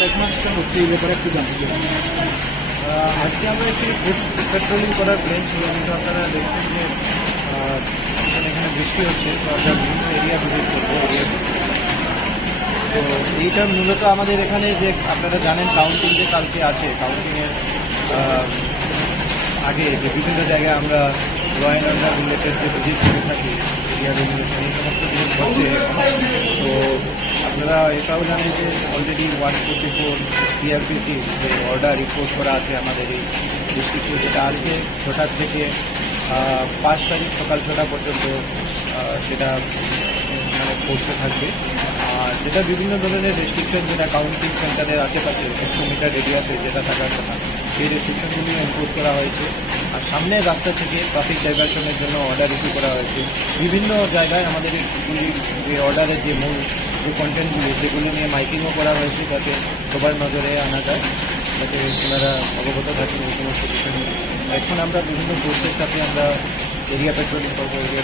চেষ্টা করছে এই ব্যাপারে একটু জানতে আজকে আমরা একটি পেট্রোলিং করার প্ল্যান ছিল, কিন্তু আপনারা দেখছেন যে এখানে বৃষ্টি হচ্ছে আমরা বিভিন্ন এরিয়া ভিজিট তো এইটা মূলত আমাদের এখানে যে আপনারা জানেন কাউন্টিং যে কালকে আছে কাউন্টিংয়ের আগে যে বিভিন্ন জায়গায় আমরা ল অ্যান্ড অর্ডার রিলেটেড যে ভিজিট করে থাকি এরিয়া এই সমস্ত আপনারা এটাও জানেন যে already one forty four CrPC যে অর্ডার রিপোর্ট করা আছে আমাদের এই ডিস্ট্রিক্টে যেটা আজকে ছটার থেকে পাঁচ তারিখ সকাল ছটা পর্যন্ত সেটা মানে করতে থাকবে। আর যেটা বিভিন্ন ধরনের রেস্ট্রিকশন যেটা কাউন্টিং সেন্টারের আশেপাশে, একশো মিটার রেডিয়াসে যেটা থাকার কথা, সেই রেস্ট্রিকশনগুলি ইম্পোজ করা হয়েছে। আর সামনের রাস্তা থেকে ট্রাফিক ডাইভারশনের জন্য অর্ডার ইস্যু করা হয়েছে। বিভিন্ন জায়গায় আমাদের যে অর্ডারের যে মূল যে কন্টেন্টগুলি সেগুলো নিয়ে মাইকিংও করা হয়েছে যাতে সবার নজরে আনা যায়, যাতে ওনারা অবগত থাকেন এই সমস্ত বিষয় নিয়ে। এখন আমরা বিভিন্ন ফোর্সের সাথে আমরা এরিয়া পেট্রোলিং করব, এরিয়া